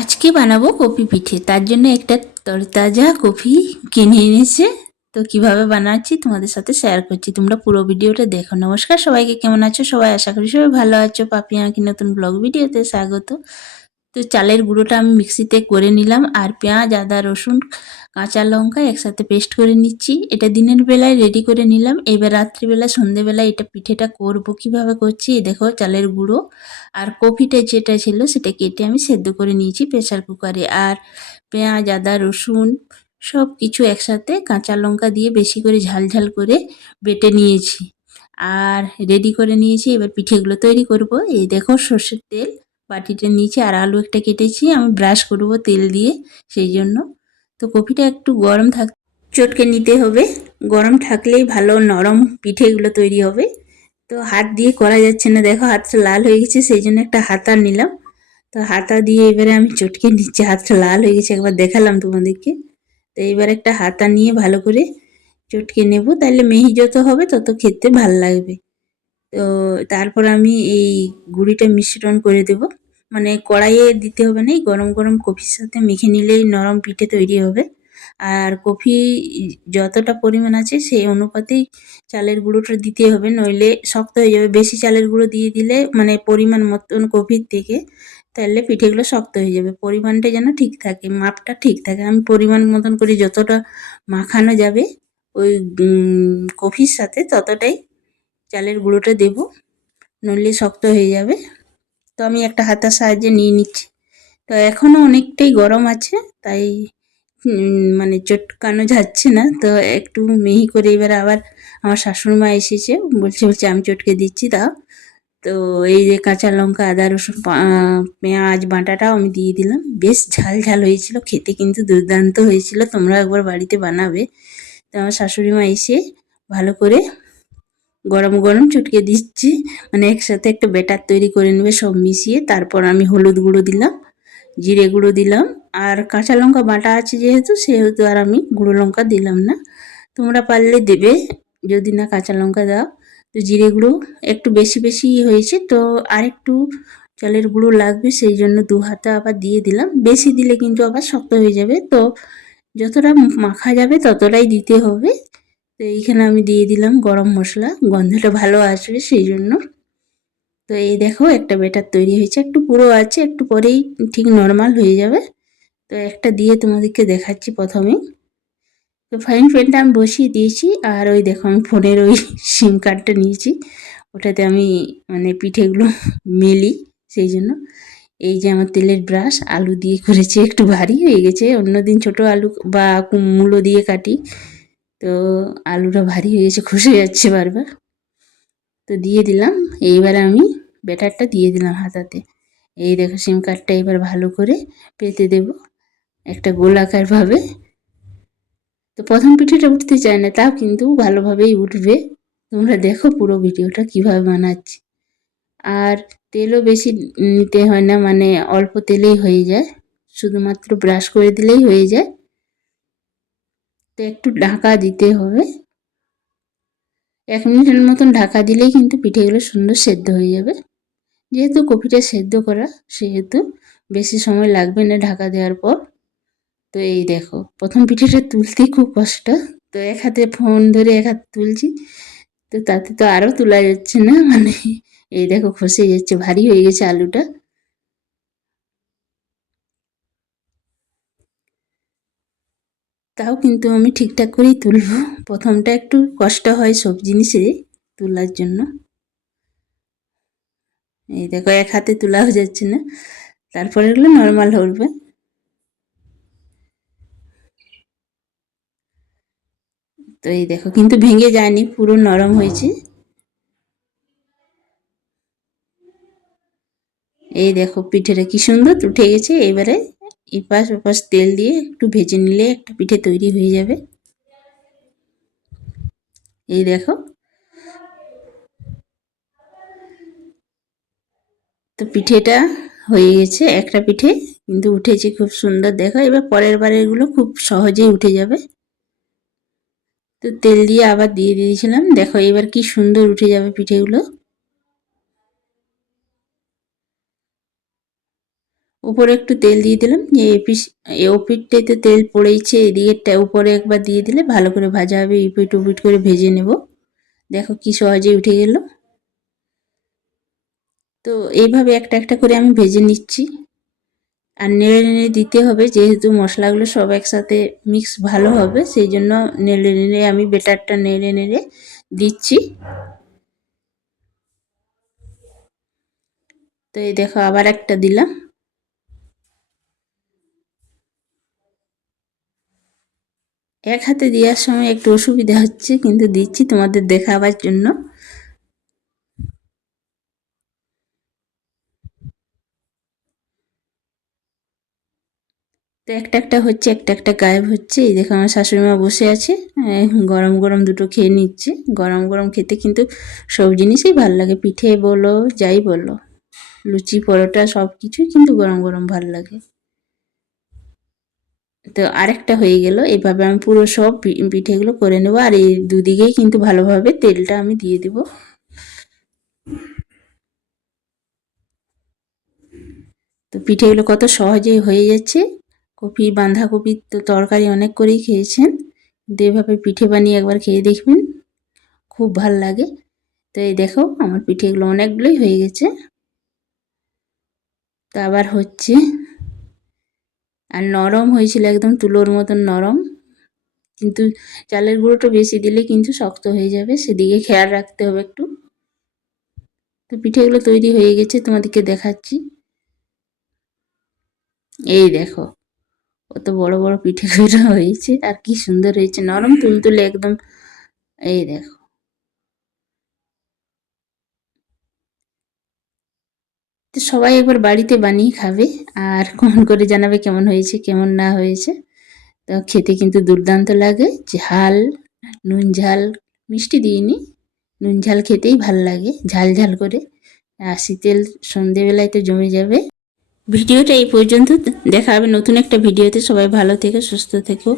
আজকে বানাবো কপি পিঠে। তার জন্য একটা তরতাজা কপি কিনে এনেছে। তো কিভাবে বানাচ্ছি তোমাদের সাথে শেয়ার করছি, তোমরা পুরো ভিডিওটা দেখো। নমস্কার সবাইকে, কেমন আছো সবাই? আশা করি সবাই ভালো আছো। পাপিয়াকে নতুন ব্লগ ভিডিওতে স্বাগত। তো চালের গুঁড়োটা আমি মিক্সিতে করে নিলাম, আর পেঁয়াজ, আদা, রসুন, কাঁচা লঙ্কা একসাথে পেস্ট করে নিচ্ছি। এটা দিনের বেলায় রেডি করে নিলাম। এবার রাত্রিবেলা সন্ধেবেলায় এটা পিঠেটা করব। কিভাবে করছি এই দেখো। চালের গুঁড়ো আর কপিটা যেটা ছিল সেটা কেটে আমি সেদ্ধ করে নিয়েছি প্রেসার কুকারে। আর পেঁয়াজ, আদা, রসুন সব কিছু একসাথে কাঁচা লঙ্কা দিয়ে বেশি করে ঝাল ঝাল করে বেটে নিয়েছি আর রেডি করে নিয়েছি। এবার পিঠেগুলো তৈরি করব। এই দেখো সর্ষের তেল বাটিটার নিচে, আর আলু একটা কেটেছি, আমি ব্রাশ করব তেল দিয়ে সেই জন্য। তো কপিটা একটু গরম চটকে নিতে হবে। গরম থাকলেই ভালো নরম পিঠেগুলো তৈরি হবে। তো হাত দিয়ে করা যাচ্ছে না, দেখো হাতটা লাল হয়ে গেছে, সেই জন্য একটা হাতা নিলাম। তো হাতা দিয়ে এবারে আমি চটকে নিচ্ছি। হাতটা লাল হয়ে গেছে, একবার দেখালাম তোমাদেরকে। তো এবার একটা হাতা নিয়ে ভালো করে চটকে নেব, তাহলে মিহি যত হবে তত খেতে ভাল লাগবে। তো তারপর আমি এই গুঁড়িটা মিশ্রণ করে দেব, মানে কড়াইয়ে দিতে হবে না, গরম গরম কফির সাথে মেখে নিলেই নরম পিঠে তৈরি হবে। আর কফি যতটা পরিমাণ আছে সেই অনুপাতেই চালের গুঁড়োটা দিতে হবে, নইলে শক্ত হয়ে যাবে। বেশি চালের গুঁড়ো দিয়ে দিলে মানে পরিমাণ মতন কফির থেকে, তাহলে পিঠেগুলো শক্ত হয়ে যাবে। পরিমাণটা যেন ঠিক থাকে, মাপটা ঠিক থাকে। আমি পরিমাণ মতন করে যতটা মাখানো যাবে ওই কফির সাথে ততটাই চালের গুঁড়োটা দেব, নইলে শক্ত হয়ে যাবে। তো আমি একটা হাতার সাহায্যে নিয়ে নিচ্ছি। তো এখনও অনেকটাই গরম আছে, তাই মানে চটকানো যাচ্ছে না। তো একটু মিহি করে এবার আবার আমার শাশুড়ি মা এসেছে, বলছে আমি চটকে দিচ্ছি দাও। তো এই যে কাঁচা লঙ্কা, আদা, রসুন, পেঁয়াজ বাটাটাও আমি দিয়ে দিলাম। বেশ ঝাল ঝাল হয়েছিল, খেতে কিন্তু দুর্দান্ত হয়েছিল। তোমরা একবার বাড়িতে বানাবে। তো আমার শাশুড়ি মা এসে ভালো করে গরম গরম চটকে দিচ্ছি, মানে একসাথে একটা ব্যাটার তৈরি করে নেবে সব মিশিয়ে। তারপর আমি হলুদ গুঁড়ো দিলাম, জিরে গুঁড়ো দিলাম, আর কাঁচা লঙ্কা বাটা আছে যেহেতু, সেহেতু আর আমি গুঁড়ো লঙ্কা দিলাম না। তোমরা পারলে দেবে যদি না কাঁচা লঙ্কা দাও। তো জিরে গুঁড়ো একটু বেশি বেশি হয়েছে, তো আর একটু চালের গুঁড়ো লাগবে, সেই জন্য 2 হাতা আবার দিয়ে দিলাম। বেশি দিলে কিন্তু আবার শক্ত হয়ে যাবে, তো যতটা মাখা যাবে ততটাই দিতে হবে। তো এইখানে আমি দিয়ে দিলাম গরম মশলা, গন্ধটা ভালো আসবে সেই জন্য। তো এই দেখো একটা ব্যাটার তৈরি হয়েছে, একটু পুরো আছে, একটু পরেই ঠিক নর্মাল হয়ে যাবে। তো একটা দিয়ে তোমাদেরকে দেখাচ্ছি প্রথমেই। তো ফ্রাইং প্যানটা আমি বসিয়ে দিয়েছি, আর ওই দেখো আমি ফোনের ওই সিম কার্ডটা নিয়েছি, ওটাতে আমি মানে পিঠেগুলো মেলি সেই জন্য। এই যে আমার তেলের ব্রাশ, আলু দিয়ে করেছি, একটু ভারী হয়ে গেছে। অন্যদিন ছোট আলু বা মূলো দিয়ে কাটি, তো আলুটা ভারী হয়ে গেছে, খসে যাচ্ছে বারবার। তো দিয়ে দিলাম। এইবার আমি ব্যাটারটা দিয়ে দিলাম হাতাতে। এই দেখো সিম কার্ডটা এবার ভালো করে পেতে দেব একটা গোলাকারভাবে। তো প্রথম পিঠেটা উঠতে চায় না, তাও কিন্তু ভালোভাবেই উঠবে। তোমরা দেখো পুরো ভিডিওটা কিভাবে বানাচ্ছি। আর তেলও বেশি নিতে হয় না, মানে অল্প তেলেই হয়ে যায়, শুধুমাত্র ব্রাশ করে দিলেই হয়ে যায়। তো একটু ঢাকা দিতে হবে, 1 মিনিটের মতন ঢাকা দিলেই কিন্তু পিঠেগুলো সুন্দর সেদ্ধ হয়ে যাবে। যেহেতু কপিটা সেদ্ধ করা, সেহেতু বেশি সময় লাগবে না ঢাকা দেওয়ার পর। তো এই দেখো প্রথম পিঠেটা তুলতে খুব কষ্ট, তো এক হাতে ফোন ধরে এক হাতে তুলছি, তো তাতে তো আরও তোলা যাচ্ছে না, মানে এই দেখো খসে যাচ্ছে, ভারী হয়ে গেছে আলুটা। তাও কিন্তু আমি ঠিকঠাক করেই তুলবো। প্রথমটা একটু কষ্ট হয় সব জিনিসে তোলার জন্য। এই দেখো এক হাতে তোলাও যাচ্ছে না, তারপরে এগুলো নর্মাল হবে। তো এই দেখো কিন্তু ভেঙে যায়নি, পুরো নরম হয়েছে। এই দেখো পিঠেটা কি সুন্দর উঠে গেছে। এবারে এপাশ ওপাশ তেল দিয়ে একটু ভেজে নিলে একটা পিঠে তৈরি হয়ে যাবে। এই দেখো, তো পিঠেটা হয়ে গেছে, একটা পিঠে কিন্তু উঠেছে খুব সুন্দর। দেখো এবার পরের বারেরগুলো খুব সহজেই উঠে যাবে। তো তেল দিয়ে আবার দিয়ে দিয়েছিলাম, দেখো এবার কি সুন্দর উঠে যাবে পিঠেগুলো। উপরে একটু তেল দিয়ে দিলাম, যে ওপিটটাতে তেল পড়েইছে, এদিকেরটা উপরে একবার দিয়ে দিলে ভালো করে ভাজা হবে। ইপিট উপিট করে ভেজে নেব। দেখো কি সহজে উঠে গেল। তো এইভাবে একটা একটা করে আমি ভেজে নিচ্ছি। আর নেড়ে নেড়ে দিতে হবে, যেহেতু মশলাগুলো সব একসাথে মিক্স ভালো হবে, সেই জন্য নেড়ে নেড়ে আমি বেটারটা নেড়ে নেড়ে দিচ্ছি। তো এই দেখো আবার একটা দিলাম। এক হাতে দেওয়ার সময় একটু অসুবিধা হচ্ছে, কিন্তু দিচ্ছি তোমাদের দেখাবার জন্য। তো একটা একটা হচ্ছে, একটা একটা গায়েব হচ্ছে। এই দেখো আমার শাশুড়ি মা বসে আছে, গরম গরম দুটো খেয়ে নিচ্ছে। গরম গরম খেতে কিন্তু সব জিনিসই ভাল লাগে, পিঠে বলো যাই বলো, লুচি পরোটা সব কিছুই কিন্তু গরম গরম ভাল লাগে। তো আরেকটা হয়ে গেল। এভাবে আমি পুরো সব পিঠেগুলো করে নেব। আর এই দুদিকেই কিন্তু ভালোভাবে তেলটা আমি দিয়ে দেব। তো পিঠেগুলো কত সহজেই হয়ে যাচ্ছে। কপি বাঁধাকপি তো তরকারি অনেক করেই খেয়েছেন, কিন্তু এভাবে পিঠে বানিয়ে একবার খেয়ে দেখবেন, খুব ভাল লাগে। তো এই দেখো আমার পিঠেগুলো অনেকগুলোই হয়ে গেছে। তো আবার হচ্ছে, আর নরম হয়েছিল, একদম তুলোর মতন নরম। কিন্তু চালের গুঁড়োটা বেশি দিলে কিন্তু শক্ত হয়ে যাবে, সেদিকে খেয়াল রাখতে হবে একটু। তো পিঠেগুলো তৈরি হয়ে গেছে, তোমাদেরকে দেখাচ্ছি। এই দেখো কত বড় বড় পিঠেগুলো হয়েছে, আর কি সুন্দর হয়েছে, নরম তুলতুলে একদম। এই দেখো। তো সবাই একবার বাড়িতে বানিয়ে খাবে, আর কমেন্ট করে জানাবে কেমন হয়েছে কেমন না হয়েছে। তো খেতে কিন্তু দুর্দান্ত লাগে, ঝাল, নুন ঝাল, মিষ্টি দিইনি, নুন ঝাল খেতেই ভাল লাগে, ঝাল ঝাল করে। আর শীতেল সন্ধেবেলায় তো জমে যাবে। ভিডিওটা এই পর্যন্ত, দেখা হবে নতুন একটা ভিডিওতে। সবাই ভালো থেকো, সুস্থ থেকো।